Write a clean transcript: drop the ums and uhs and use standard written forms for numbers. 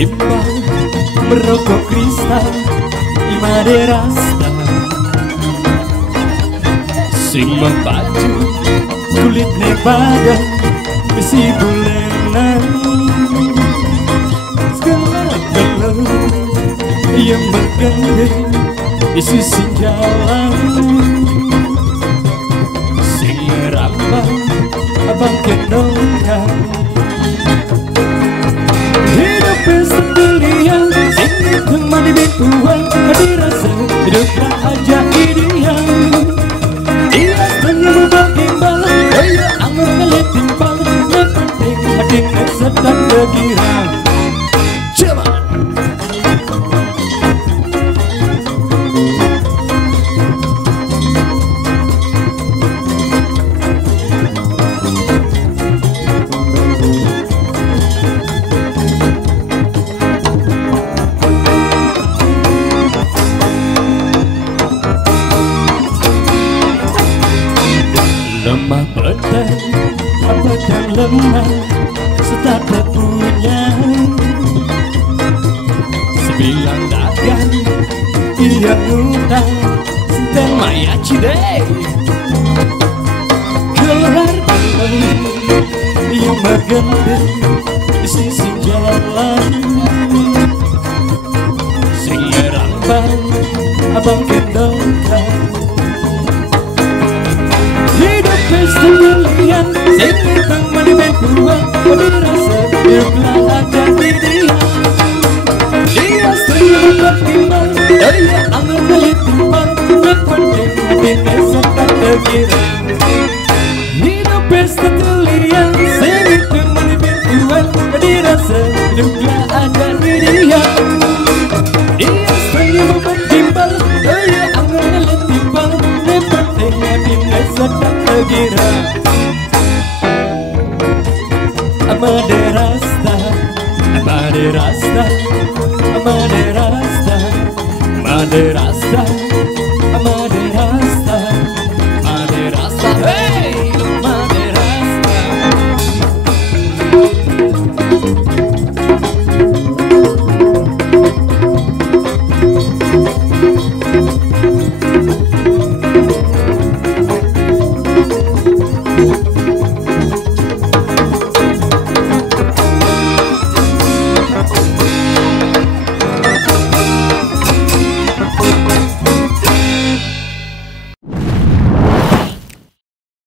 timbang merokok kristal di Maderasta sing mempaju kulit Nevada besi bulenan segala-gala yang bergandeng di sisi jalan sing merambang abang kendongkan hidupnya sendirian sing teman di bituan dirasa hiduplah aja ideal dia setengah berkimbal kaya angin ngelit timbal ngepenting hatinya sedang bergirang cuman lemah pedang lemah setak punya sebilang dagang ia ngutang sedang maya cidek gelar yang bergendeng di sisi jalan sing merambang abang kendongkan sendirian sing hitam mandi bituan dirasa hiduplah ada di dia sering bertimbang daya angin ngelit timbang ngepenting hatinya sedang bergirang hidup pesta telian sing hitam mandi bituan dirasa hiduplah ada di dia sering bertimbang daya angin ngelit timbang ngepenting hatinya sedang bergirang Maderasta, Maderasta, Maderasta, Maderasta.